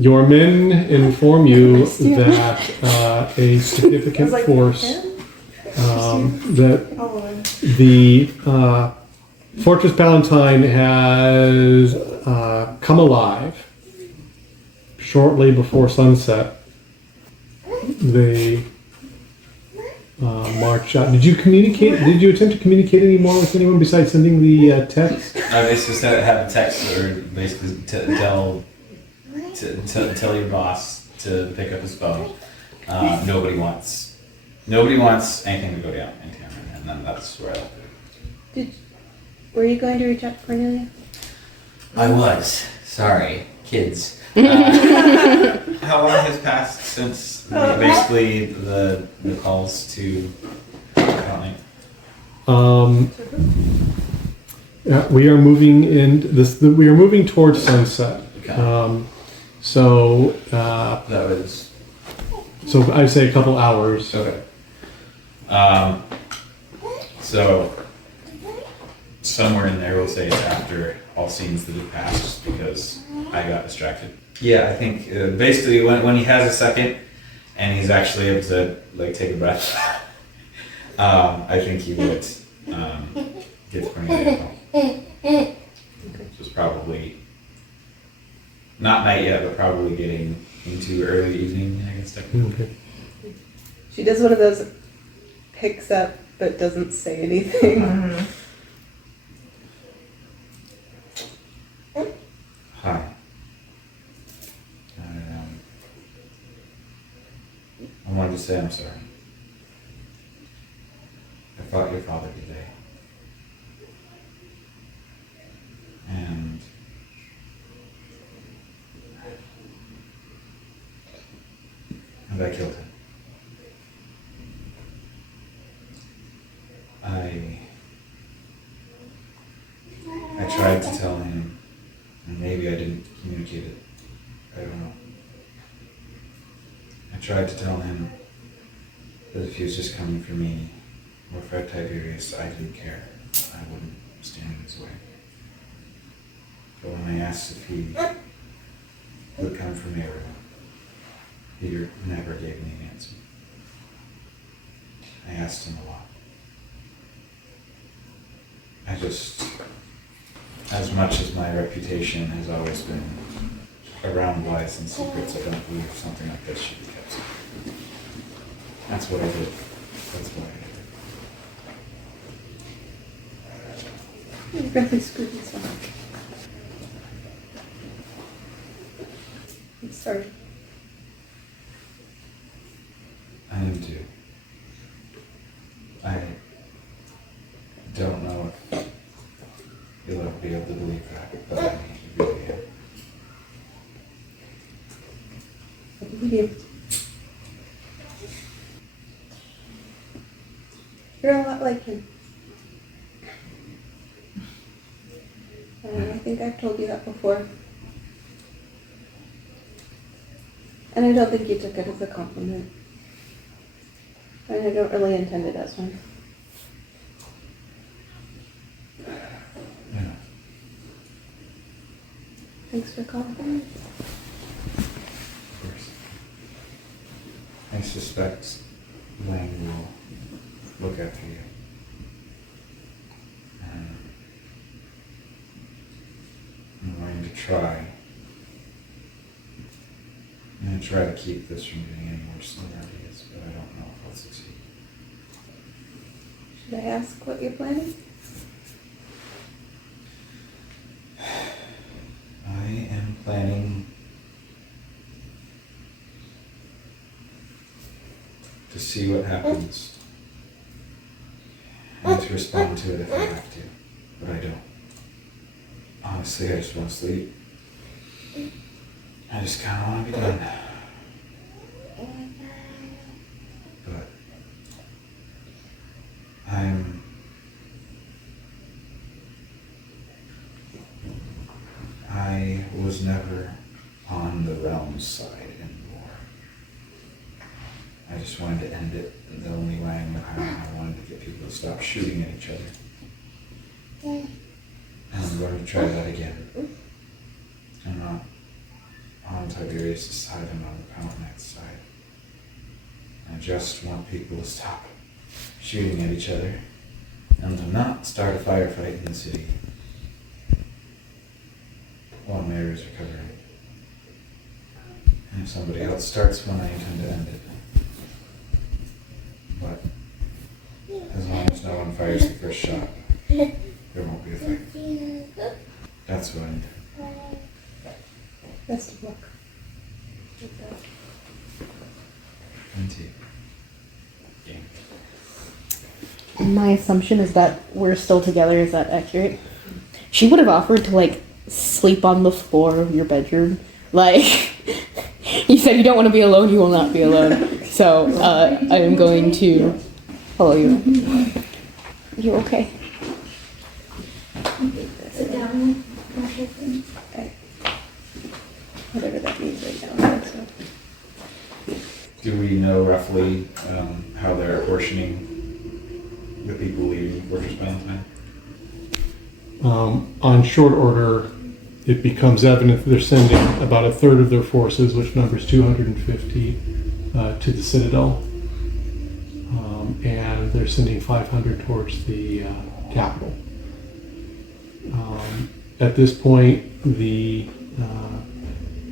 Your men inform you that a significant force, that the Fortress Palatine has come alive shortly before sunset. They march out. Did you communicate? Did you attempt to communicate any more with anyone besides sending the text? I basically have a text, or basically tell your boss to pick up his phone. Nobody wants anything to go down in town, and then that's where I left it. Were you going to reach out to Cornelia? I was. Sorry, kids. How long has passed since basically the calls to Connie? We are moving in this. We are moving towards sunset. Okay. That was. So I'd say a couple hours. Okay. So somewhere in there, we'll say it's after all scenes that have passed, just because I got distracted. Yeah, I think basically when he has a second and he's actually able to like take a breath, I think he would get to Cornelia home. Which was probably not night yet, but probably getting into early evening, I guess. Okay. She does one of those, picks up but doesn't say anything. Mm-hmm. Hi. I wanted to say I'm sorry. I fought your father today. And I killed him. I tried to tell him, and maybe I didn't communicate it. I don't know. I tried to tell him that if he was just coming for me, or for Tiberius, I didn't care. I wouldn't stand in his way. But when I asked if he would come for me, he never gave me an answer. I asked him a lot. As much as my reputation has always been around lies and secrets, I don't believe something like this should be kept secret. That's what I did. That's why I did it. You really screwed this one up. I'm sorry. I am too. I don't know if you'll ever be able to believe that, but I really am. I believe you. You're a lot like him. And I think I've told you that before. And I don't think you took it as a compliment. And I don't really intend it as one. Yeah. Thanks for calling me. Of course. I suspect Wayne will look after you. And I'm going to try. I'm going to try to keep this from getting any worse than it already is, but I don't know if I'll succeed. Should I ask what you're planning? I am planning to see what happens and to respond to it if I have to, but I don't. Honestly, I just want to sleep. I just kind of want to be done. But I was never on the realm's side anymore. I just wanted to end it the only way I knew how. I wanted to get people to stop shooting at each other. And I'm going to try that again. I'm not on Tiberius' side and on the Palatinate's side. I just want people to stop shooting at each other and to not start a firefight in the city while Mayor is recovering. And if somebody else starts one, I intend to end it. But as long as no one fires the first shot, there won't be a fight. That's what I need. Best of luck. With that. Plenty. Yeah. My assumption is that we're still together. Is that accurate? She would have offered to like sleep on the floor of your bedroom. Like you said, you don't want to be alone. You will not be alone. So I am going to follow you. You okay? Sit down. Okay. Whatever that means right now. So. Do we know roughly how they're apportioning the people leaving Fortress Valentine? On short order, it becomes evident that they're sending about a third of their forces, which numbers 250, to the Citadel. And they're sending 500 towards the capital. At this point,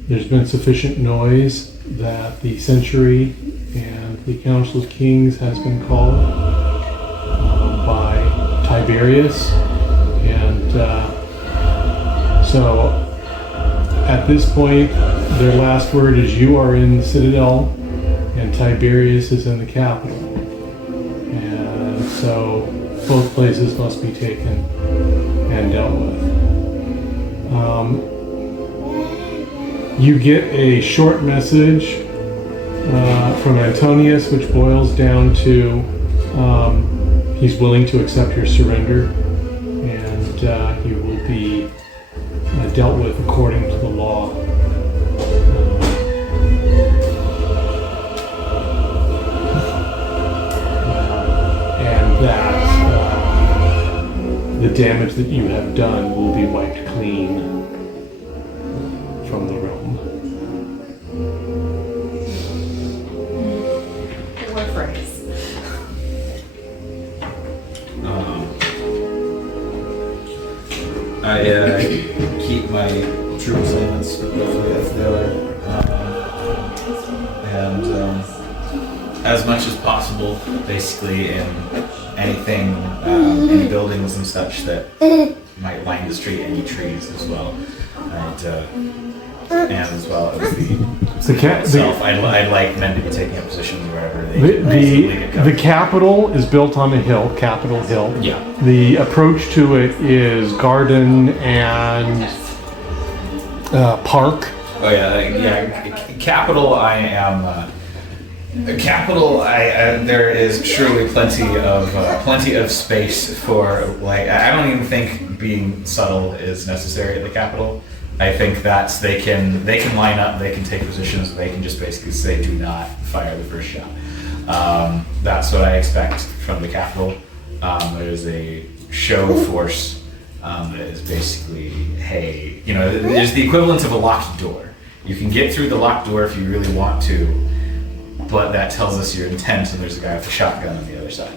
there's been sufficient noise that the Century and the Council of Kings has been called by Tiberius. And so at this point, their last word is you are in the Citadel and Tiberius is in the capital. And so both places must be taken and dealt with. You get a short message from Antonius, which boils down to he's willing to accept your surrender, and you will be dealt with according to the law. And that the damage that you have done will be wiped clean from the realm. War phrase. I keep my troop assignments roughly as they are, and as much as possible, basically in anything, any buildings and such that might line the street, any trees as well, and as well as the itself. I'd like men to be taking up positions wherever The capital is built on a hill, Capitol Hill. Yeah. The approach to it is garden and park. Oh yeah. Capital. I am. Capital. There is surely plenty of space for like. I don't even think being subtle is necessary at the Capitol. I think that's they can line up, they can take positions, they can just basically say do not fire the first shot. That's what I expect from the Capitol. There's a show force that is basically, hey, there's the equivalent of a locked door. You can get through the locked door if you really want to, but that tells us your intent, and there's a guy with a shotgun on the other side.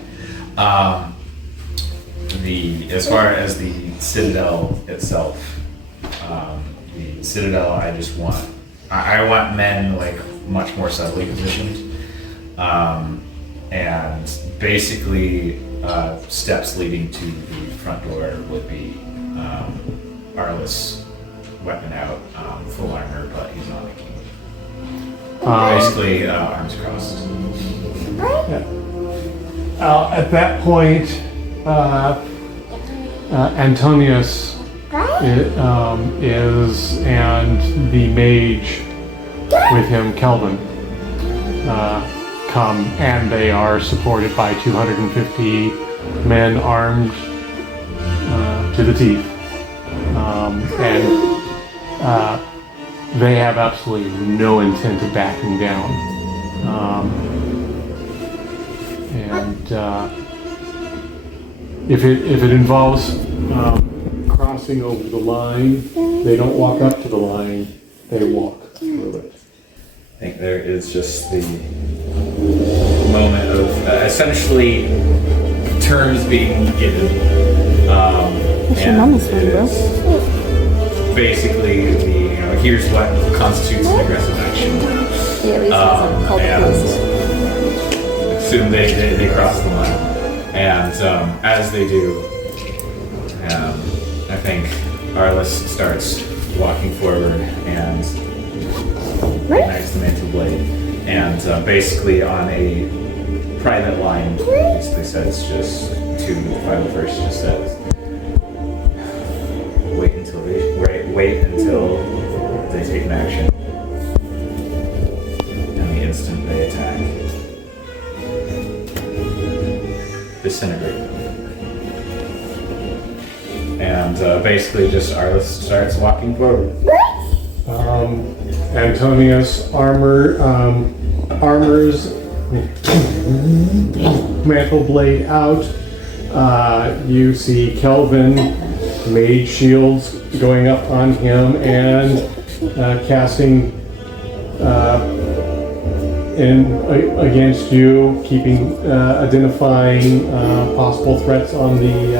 As far as the Citadel itself, the Citadel, I want men like much more subtly positioned, and basically steps leading to the front door would be Arlis, weapon out, full armor, but he's not making basically arms crossed. At that point, Antonius is, and the mage with him, Kelvin, come, and they are supported by 250 men armed to the teeth, and they have absolutely no intent of backing down. If it involves crossing over the line, they don't walk up to the line, they walk I think there is just the moment of essentially terms being given. That's your and mama's phone, bro. it's basically here's what constitutes an aggressive action. He at least hasn't called the And police. soon they cross the line. And as they do, I think Arlis starts walking forward and ignites the mantle blade. And basically on a private line, basically says just to 501st, just says, wait until they take an action. And the instant they attack, disintegrate. And basically just Arlis starts walking forward. Antonius armors mantle blade out. You see Kelvin mage shields going up on him and casting against you, keeping identifying possible threats on the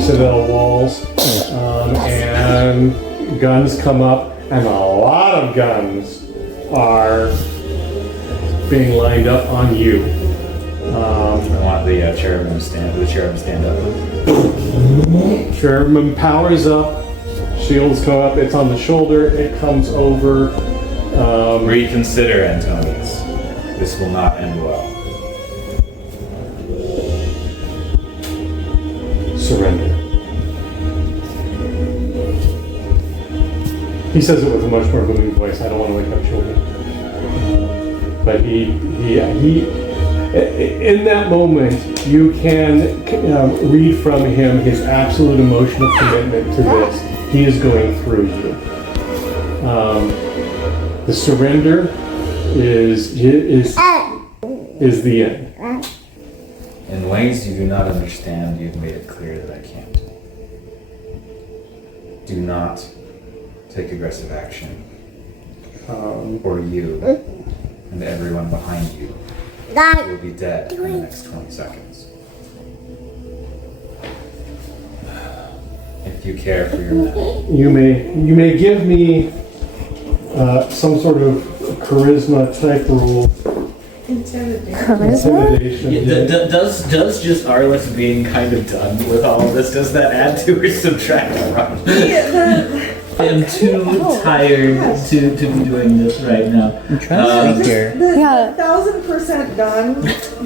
citadel walls, and guns come up, and a lot of guns are being lined up on you. I want the cherubim stand up. Cherubim powers up, shields go up, it's on the shoulder, it comes over. Reconsider, Antonius. This will not end well. Surrender. He says it with a much more booming voice. I don't want to wake up children. But he in that moment, you can read from him his absolute emotional commitment to this. He is going through you. The surrender is the end. In ways you do not understand, you've made it clear that I can't. Do not take aggressive action. Or you and everyone behind you will be dead in the next 20 seconds. If you care for your men. You may give me some sort of charisma type rule. Intimidation. Does just Arlis being kind of done with all of this, does that add to or subtract from? I am too tired to be doing this right now. I'm trying to think here. The Yeah. 1000% done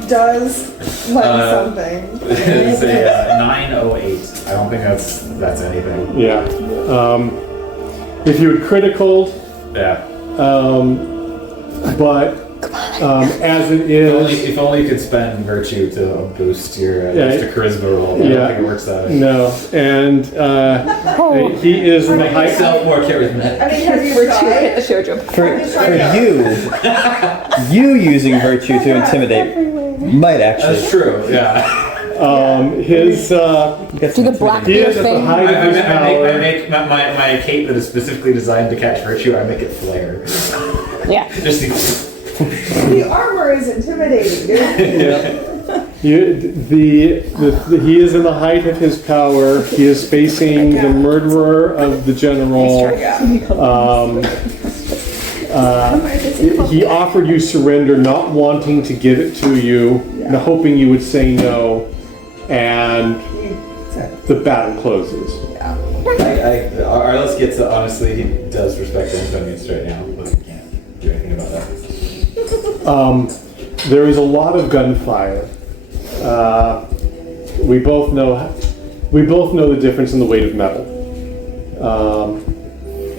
does like something. It's a 908. I don't think that's anything. Yeah. If you had critical, Yeah. but as it is, If only you could spend virtue to boost your extra charisma roll. I don't think it works that way. no, and he is in the height. Myself more charismatic. I mean, have you tried? For you using virtue to intimidate might actually. That's true. Yeah. His Do the black he beard is at the thing. height of his I power. make my cape that is specifically designed to catch virtue. I make it flare. Yeah. Just The armor is intimidating, dude. He is in the height of his power. He is facing the murderer of the general. He offered you surrender, not wanting to give it to you, hoping you would say no, and the battle closes. Arlis gets it. Honestly, he does respect Antonius right now, but he can't do anything about that. There is a lot of gunfire. We both know the difference in the weight of metal,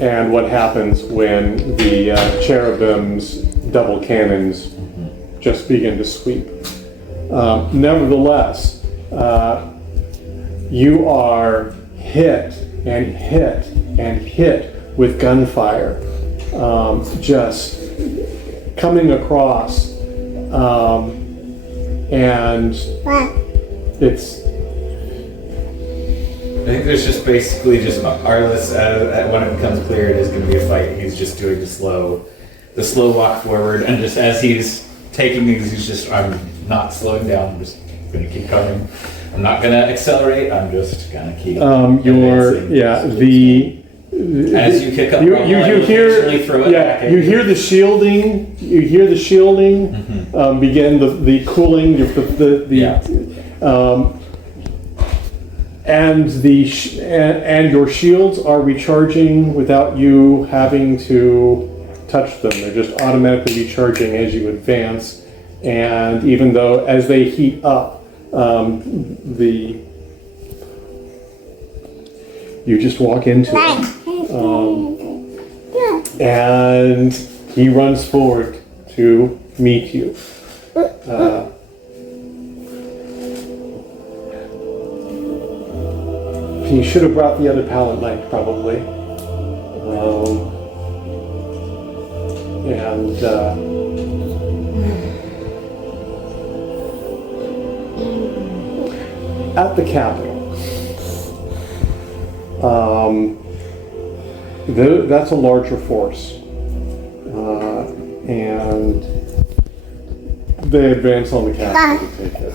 and what happens when the cherubim's double cannons just begin to sweep. Nevertheless, you are hit and hit and hit with gunfire, just coming across, and it's think there's just basically just Arlis. When it becomes clear it is going to be a fight, he's just doing the slow walk forward, and just as he's taking these, he's just, I'm not slowing down. I'm just going to keep coming. I'm not going to accelerate. I'm just going to keep. As you kick up, you hear throw it back at you hear the shielding. You hear the shielding begin the cooling. And your shields are recharging without you having to touch them. They're just automatically recharging as you advance. And even though as they heat up, you just walk into it. And he runs forward to meet you. He should have brought the other pallet knife, probably. At the Capitol. That's a larger force. And they advance on the Capitol to take it.